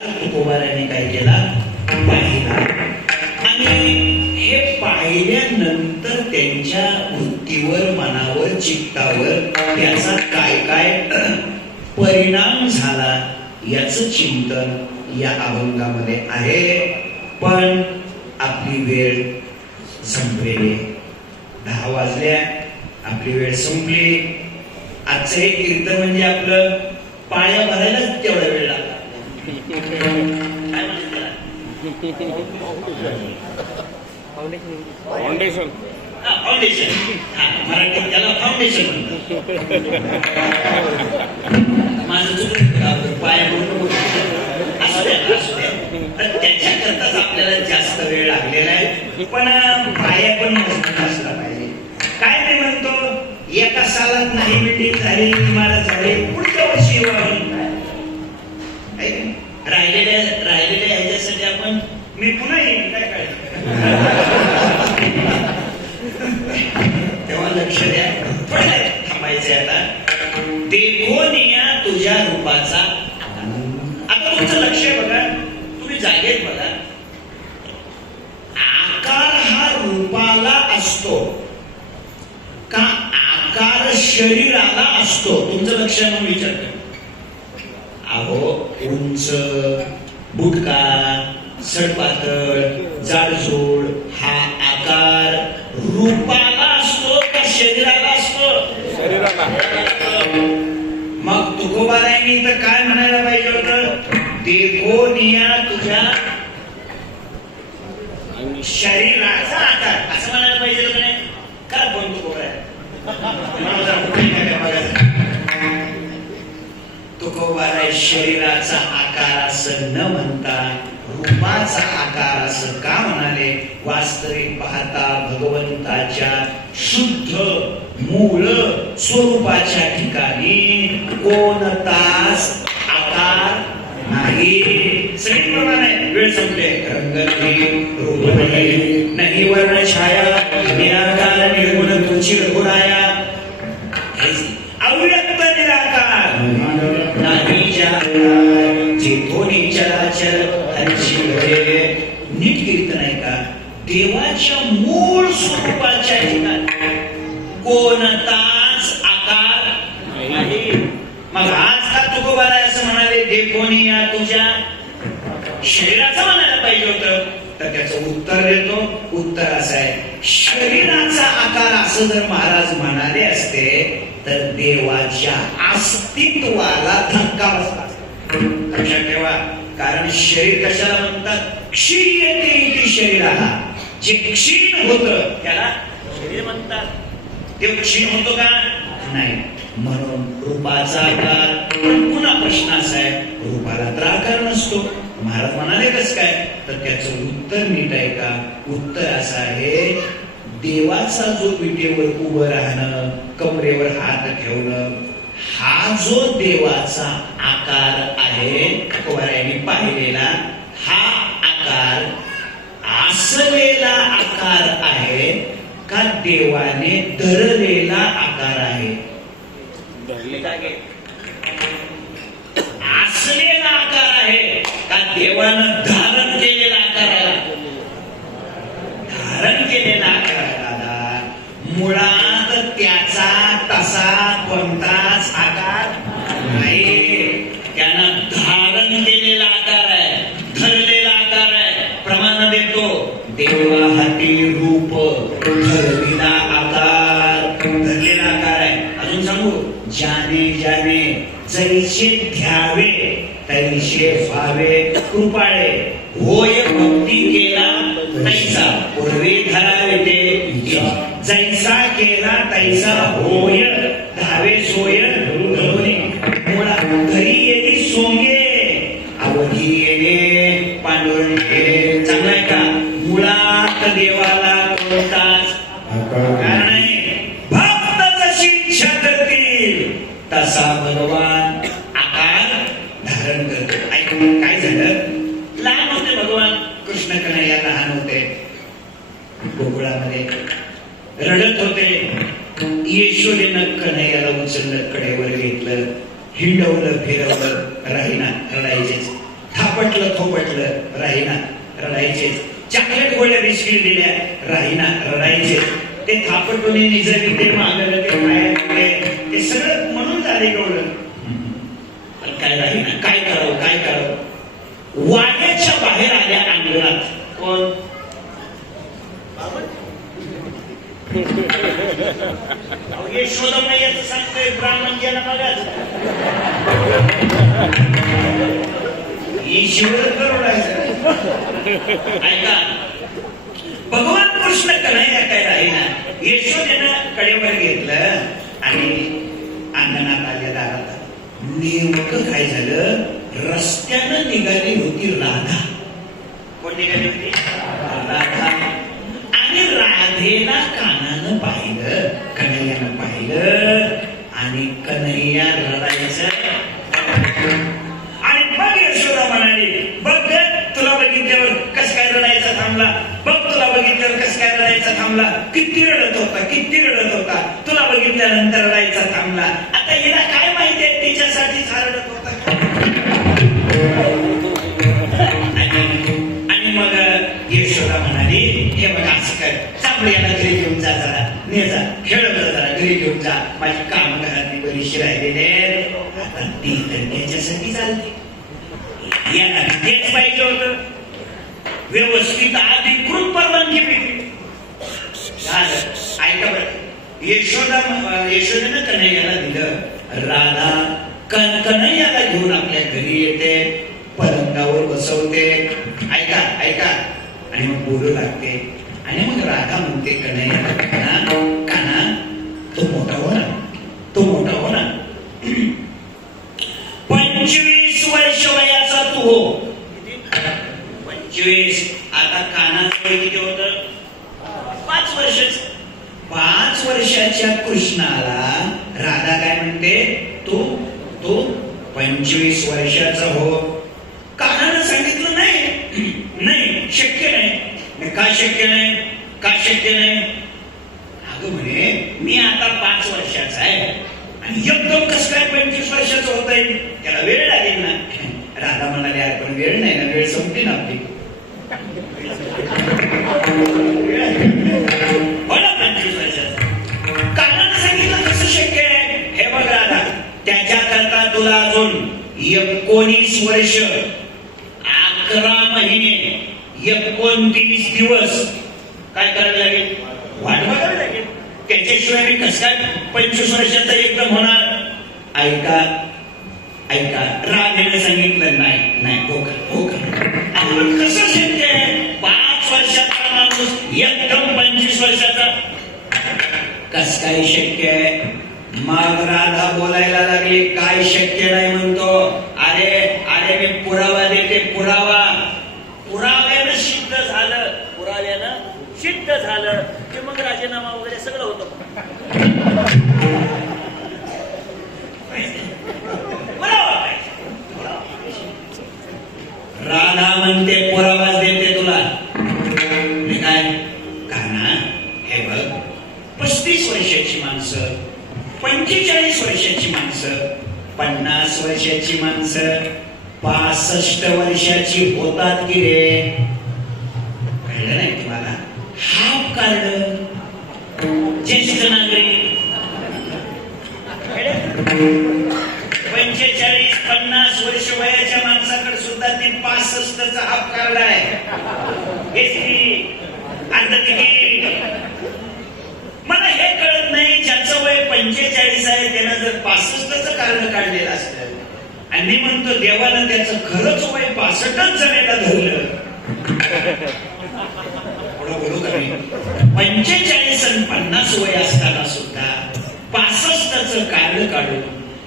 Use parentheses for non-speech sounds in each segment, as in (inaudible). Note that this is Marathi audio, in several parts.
तुकोबाराने काय केला? पाहिला. आणि हे पाहिल्यानंतर त्यांच्या वृत्तीवर मनावर चित्तावर त्याचा काय काय परिणाम झाला याच चिंतन या अभंगामध्ये आहे. पण आपली वेळ संपलेली दहा वाजल्या आपली वेळ संपली. आजचं हे कीर्तन म्हणजे आपलं पाया भरायलाच तेवढा वेळ लागतो. फाउंडेशन फाउंडेशन मराठी त्याला फाउंडेशन म्हणतात. माझं चुकलं. का? म्हणून त्याच्याकरताच आपल्याला जास्त वेळ लागलेला आहे. पण पाया पण मजबूत असला पाहिजे. काय ते म्हणतो एका सालात नाही मिटिंग झाली इमारत झाली पुढच्या वर्षी वाढून काय आहे की नाही? राहिलेल्या राहिलेल्या ह्याच्यासाठी आपण मी पुन्हा येईन काय काय तेव्हा लक्ष द्या पण थांबायचे आता. देखोनिया तुझ्या रूपाचा? आता तुमचं लक्ष बघा. तुम्ही जागेत बघा. आकार हा रूपाला असतो. का आकार शरीराला असतो? तुमचं लक्ष म्हणून विचारतो. अहो उंच बुटका सडपातळ जाडजोड तुकोबारायांनी तर काय म्हणायला पाहिजे होत? देखो निया तुझ्या शरीराचा आकार. असं म्हणायला पाहिजे होत नाही का कोण तुकोबाराय तुकोबाराय शरीराचा आकार असं न म्हणता रूपाचा आकार असं का म्हणाले वास्तविक पाहता भगवंताच्या शुद्ध मूळ स्वरूपाच्या ठिकाणी कोणताच आकार नाही. सगळी प्रमाण आहे वेळ संपले रंग नाही रूप नाही नाही वर्ण छाया निराकार निर्गुण तुझी रघुराया अव्यक्त निराकार. नाही ज्या देवाच्या मूळ स्वरूपाच्या ठिकाणी. कोणताच आकार नाही मग आज का तुकोबाला असं म्हणाले देखोनी या तुझ्या? शरीराचं म्हणायला पाहिजे होत. तर त्याचं उत्तर देतो. उत्तर असं आहे शरीराचा आकार असं जर महाराज म्हणाले असते तर देवाच्या अस्तित्वाला धक्का बसला लक्षात ठेवा कारण शरीर कशाला म्हणतात? क्षीयते शरीराला जे क्षीण होत त्याला शरीर म्हणतात. ते क्षीण होतो का? नाही. म्हणून रूपाचा आकार पण पुन्हा प्रश्न असा आहे रूपाला तर आकार नसतो. महाराज म्हणाले कस काय? तर त्याचं उत्तर नीट आहे का? उत्तर असं आहे देवाचा जो पिठेवर उभं राहणं कमरेवर हात ठेवणं हा जो देवाचा आकार आहे कुवाऱ्यांनी पाहिलेला हा आकार असलेला आकार आहे का देवाने धरलेला आकार आहे. असलेला आकार आहे का देवानं धारण केलेला आकार आहे? धारण केलेला आकार आहे दादा. मुळात त्याचा तसा कोणताच देवाला कोणताच कारण भक्त जशी इच्छा करतील. तसा भगवान आकार धारण करतो. ऐकून काय झालं? लहान होते भगवान कृष्ण कन्हैया लहान होते. गोकुळामध्ये रडत होते. येशोदेनं कन्हैयाला उचललं कडेवर घेतलं हिंडवलं फिरवलं. वाड्याच्या बाहेर आल्या अंगणात. कोण? अहो, सांगतोय ब्राह्मण गेला बघाच. ईश्वर करुणाचं. ऐका भगवान कृष्ण कन्हैया काय राहिला? यशोदेनं कडेवर घेतलं आणि अंगणात आल्या दारात नेमकं काय झालं? रस्त्यानं निघाली होती राधा. कोण निघाली होती? राधा. आणि राधेला कानानं पाहिलं कन्हैयानं पाहिलं आणि कन्हैया रडायचं. आणि मग यशोदा म्हणाली बघ तुला बघितल्यावर कस काय रडायचा थांबला? बघ तुला बघितल्यावर कस काय रडायचा थांबला? किती रडत होता किती रडत होता? तुला बघितल्यानंतर रडायचा थांबला. आता हिला काय माहिती आहे तिच्यासाठी हा आपल्याला याला घरी घेऊन जा जरा. ने जा खेळ जरा घरी घेऊन जा. माझी काम घरातली बरीचशी राहिलेली आहेत. आता ती तर त्याच्यासाठी चालते. याला तेच पाहिजे होत. व्यवस्थित अधिकृत परवानगी भेटली. ऐका बरं. यशोदा यशोदेनं कन्हैयाला दिलं. राधा कन कन्हैयाला घेऊन आपल्या घरी येते. पलंगावर बसवते. ऐका ऐका. आणि मग बोलू लागते. आणि मग राधा म्हणते कन्हैया काना काना तो मोठा हो ना तो मोठा हो ना पंचवीस वर्ष वयाचा तू हो पंचवीस आता कानाचं वय किती होत पाच वर्षाच पाच वर्षाच्या कृष्णाला राधा काय म्हणते तू तू पंचवीस वर्षाचा हो कानानं सांगितलं नाही नाही शक्य नाही मी का शक्य नाही का शक्य नाही अगं म्हणे मी आता पाच वर्षाचा आहे आणि एकदम कसं काय पंचवीस वर्षाचं होत आहे त्याला वेळ लागेल ना. राधा म्हणाले पण वेळ नाही ना वेळ संपली ना आपली. हो पंचवीस कानानं सांगितलं कसं शक्य आहे? हे बघ राधा त्याच्याकरता तुला अजून एकोणीस वर्ष अकरा महिने एकोणतीस दिवस काय करायला लागेल? त्याच्याशिवाय मी कसा काय पंचवीस वर्षाचा एकदम होणार. ऐका ऐका राधेने सांगितलं नाही नाही हो का हो का. आपण कसं शक्य आहे? पाच वर्षाचा माणूस एकदम पंचवीस वर्षाचा. कस काय शक्य आहे? मग राधा बोलायला लागली काय शक्य नाही म्हणतो अरे अरे मी पुरावा देते पुरावा पुराव्यानं सिद्ध झालं पुराव्यानं सिद्ध झालं की मग राजीनामा वगैरे सगळं होतं. राधा म्हणते पुरावाच देते तुला. मी काय काना हे बघ. पस्तीस वर्षाची माणसं पंचेचाळीस वर्षाची माणसं पन्नास वर्षाची माणसं पासष्ट वर्षाची होतात की रे? कळलं नाही तुम्हाला? हाफ कार्ड पंचेचाळीस पन्नास वर्ष वयाच्या माणसाकडे सुद्धा ती पासष्टचा हाफ कार्ड आहे. मला हे कळत नाही ज्याचं वय पंचेचाळीस आहे त्यानं जर पासष्टचं कार्ड काढलेलं असतं आणि मी म्हणतो देवानं त्याचं खरंच वय पासष्टच जणायला धरलं. पंचेचाळीस आणि पन्नास वय असताना सुद्धा असं कारण काढून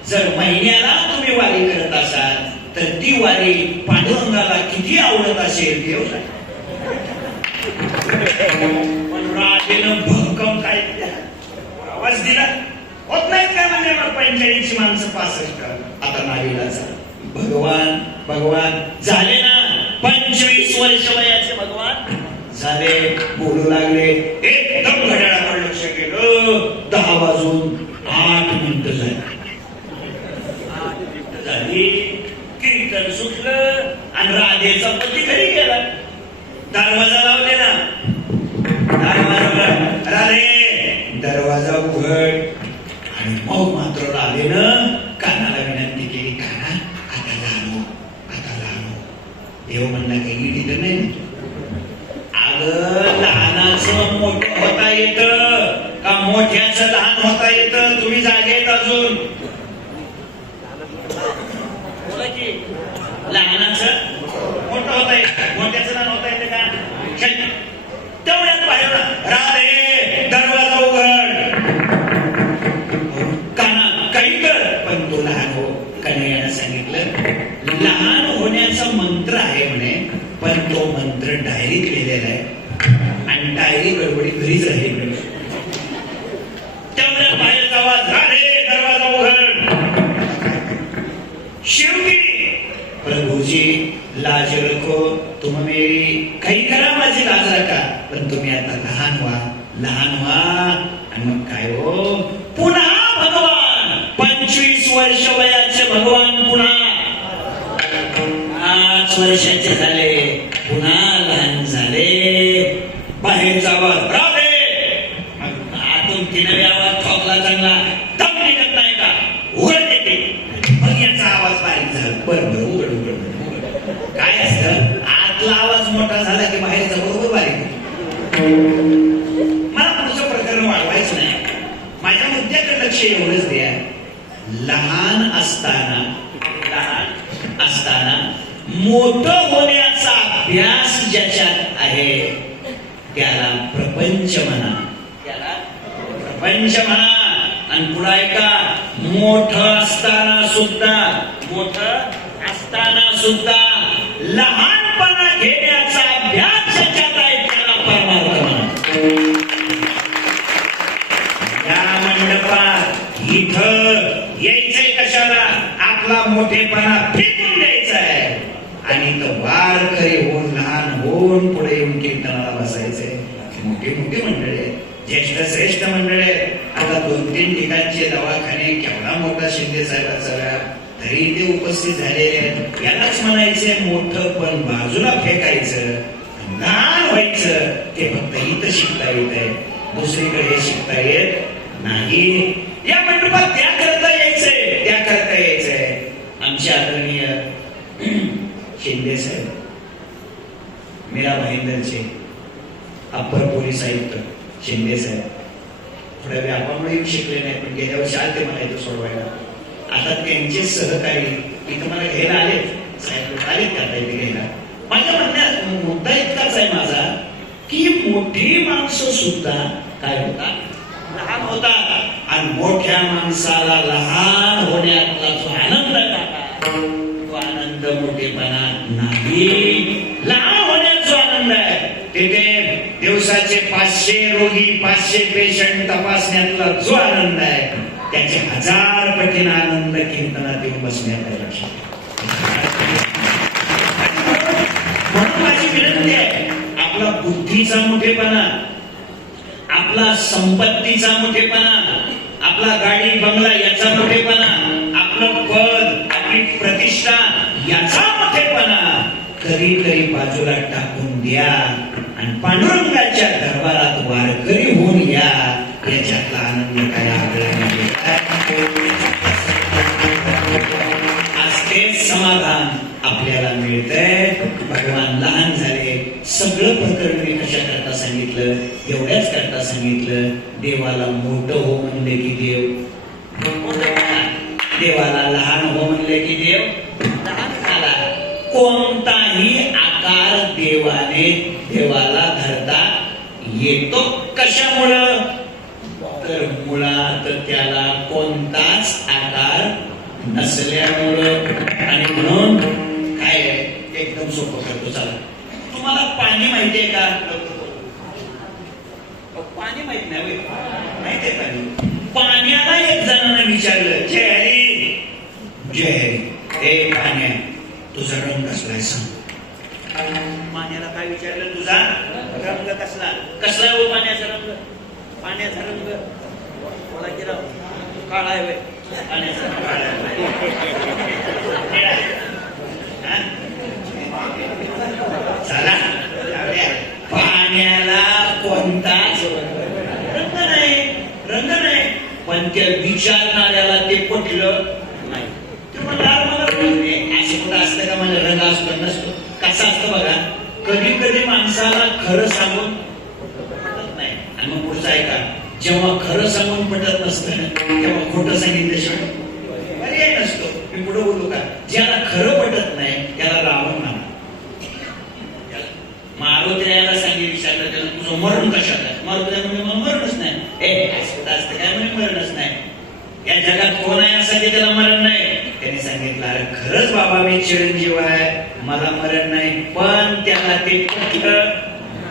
जर महिन्याला तुम्ही वारी करत असाल तर ती वारी पांडुरंगाला किती आवडत असेल देव जाणे. पण राजेनं भक्कम काय आवाज दिला. होत नाही काय म्हणजे मग पंचेचाळीसची माणसं पासष्ट. आता नावीला भगवान भगवान. झाले ना? पंचवीस वर्ष वयाचे भगवान. झाले. बोलू लागले. एकदम घड्याळाकडे लक्ष गेलं दहा वाजून आठ मिनिटं झाली आठ मिनिटं झाली कीर्तन सुटलं आणि राधेचा पती घरी गेला? दरवाजा लावलेला. दरवाजा राधे दरवाजा उघड. आणि मग मात्र राधेनं कानाला विनंती केली काना आता लालो आता लालो देव म्हणला काही तिथं नाही ना अगं लहानाचं मोठं होता येत. का मोठ्याचं लहान होता येत? तुम्ही जागेत अजून बोला की लहानाचं मोठं होता येत आपला आवाज मोठा झाला की बाहेरचा बरोबर बाहेर मला पुढचं प्रकरण वाढवायचं नाही. माझ्या मुद्द्याकडे लक्ष एवढंच द्या. लहान असताना लहान असताना मोठ होण्याचा अभ्यास ज्याच्यात आहे त्याला प्रपंच म्हणा. त्याला प्रपंच म्हणा. आणि पुढे ऐका मोठं असताना सुद्धा मोठं असताना सुद्धा लहान मोठा तरी ते उपस्थित झालेले आहेत. यालाच म्हणायचे मोठं पण बाजूला फेकायचं लहान व्हायचं ते फक्त इथं शिकता येत आहे दुसरीकडे हे शिकता येत नाही. या मंडपात त्या करता यायचंय त्या करता यायचंय. आमचे आदरणीय (clears throat) शिंदे साहेब मीरा भाईंदरचे अप्पर पोलीस आयुक्त शिंदे साहेब. थोड्या व्यापामुळे येऊ शिकले नाही पण गेल्या वर्षी आले मला इथं सोडवायला. आता त्यांचे सहकारी इथं मला घ्यायला आले. साहेब आलेत का आता घ्यायला? माझ्या म्हणण्यात मुद्दा इतकाच आहे माझा की मोठी माणसं सुद्धा काय होतात? लहान होतात. आणि मोठ्या माणसाला लहान होण्यातला जो आनंद तो आनंद मोठेपणात नाही. लहान होण्यात जो आनंद आहे तिथे दिवसाचे पाचशे रोगी पाचशे पेशंट तपासण्यातला जो आनंद आहे त्याचे हजार पटीन आनंद कीर्तनात येऊन बसण्यात लक्षात म्हणून माझी विनंती आहे आपला बुद्धीचा मोठेपणा आपला संपत्तीचा मोठेपणा आपला गाडी बंगला याचा मोठेपणा आपलं पद आपली प्रतिष्ठा याचा मोठेपणा कधीतरी बाजूला टाकून द्या आणि पांडुरंगाच्या दरबारात वारकरी भगवान लहान झाले सगळं प्रकरण मी कशा करता सांगितलं? एवढ्याच करता सांगितलं देवाला मोठं हो म्हणले की देव. हो देवाला लहान हो म्हणले की देव. लहान झाला. कोणताही आकार देवाने देवाला धरता येतो कशामुळं? तर मुळात त्याला कोणताच आकार नसल्यामुळं. आणि म्हणून एकदम सोपं करतो चला तुम्हाला पाणी माहिती आहे का? पाणी माहीत नाही माहिती आहे पाणी. पाण्याला एक जणांना विचारलं जय हरी. जय हरी. हे पाण्या तुझा रंग कसला आहे सांग. पाण्याला काय विचारलं तुझा? रंग कसला? कसला आहे हो पाण्याचा रंग? पाण्याचा रंग? मला की राव. काळा आहे पाण्याचा रंग काळा आहे. चला पाण्याला कोणताच रंग नाही रंग नाही. पण त्या विचारणाऱ्याला ते पटलं नाही. ते मला असं असतं का? मला रंग असतो नसतो? कसं असतं बघा. कधी कधी माणसाला खरं सांगून पटत नाही. आणि मग पुढचं ऐका. जेव्हा खरं सांगून पटत नसतं तेव्हा खोटं सांगितल्याशिवाय पर्याय नसतो. मी पुढे बोलू का? ज्याला खरं पटत नाही त्याला रावण म्हणा मारुतीला सांगितलं विचारलं त्याला तुझं मरण कशात आहे? मारुतीला म्हणजे मला मरणच नाही. ए असं कुठं असतं काय म्हणजे मरणच नाही? या जगात कोण आहे असं की त्याला मरण नाही? त्याने सांगितलं अरे खरंच बाबा मी चिरंजीव आहे. मला मरण नाही पण त्याला ते पटलं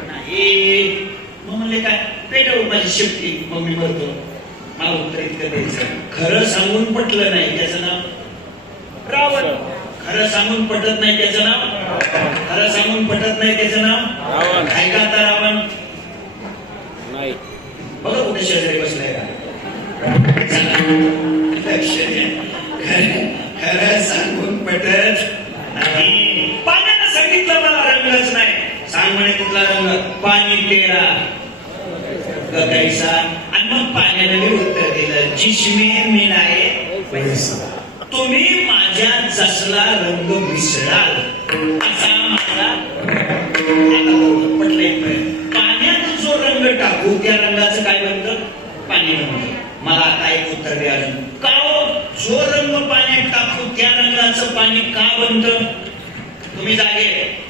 नाही. मग म्हणले काय? पेटव माझी शेपटी. मग मी मरतो मला उत्तर इतकं द्यायचं खरं सांगून पटलं नाही त्याचं नाव. रावण. खरं सांगून पटत नाही त्याचं नाव? खरं सांगून पटत नाही त्याचं नाव. काय का आता रावण. बसलाय का. लक्ष. खरं खरं सांगून पटत नाही. पाण्यानं सांगितलं मला रंगच नाही. सांग म्हणे कुठला रंग? पाणी तेरा कैसा आणि मग पाण्याने मी उत्तर दिलं जिशमे मिळाये तुम्ही माझ्या जसला रंग मिसळाल असा माझा आता बरोबर पटलंय पण. पाण्यात जो रंग टाकू त्या रंगाचं काय बनतं पाणी बनतं मला आता एक उत्तर द्या अजून का हो? जो रंग पाण्यात टाकू त्या रंगाचं पाणी का बनतं तुम्ही जागे.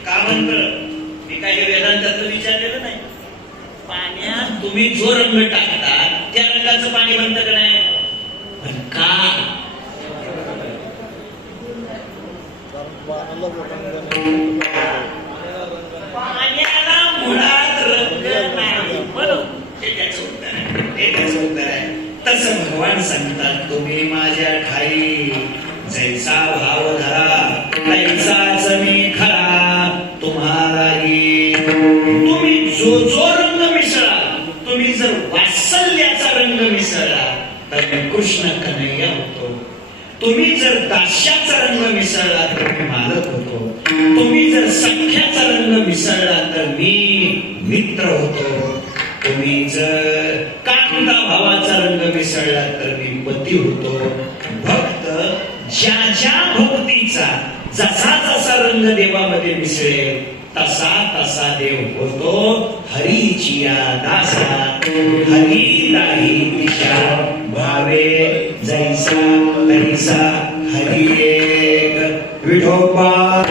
का बनतं मी काय हे वेदांतातलं विचारलेलं नाही. पाण्यात तुम्ही जो रंग टाकता त्या रंगाचं पाणी बनतं का नाही? पण का? पाण्याला मुळात रंग नाही. बरोबर हे त्याचं उत्तर आहे. हे त्याचं उत्तर आहे. तसं भगवान सांगतात तुम्ही माझ्या ठाई जैसा भाव धरा तैसाच मी खरा तुम्हालाही तुम्ही जो जो रंग मिसळा तुम्ही जर वात्सल्याचा रंग मिसळला तर मी कृष्ण कन्हैया होतो. तुम्ही जर दास्याचा रंग मिसळला तर मी मालक होतो. तुम्ही जर सख्याचा रंग मिसळला तर मी मित्र होतो. तुम्ही जर कांदा भावाचा रंग मिसळला तर मी पती होतो. भक्त ज्या ज्या भक्तीचा जसा जसा रंग देवामध्ये मिसळेल तसा तसा देव होतो हरीचिया दासा. हरी राही दिशा भावे जैसा तैसा हरी एक विठोबा.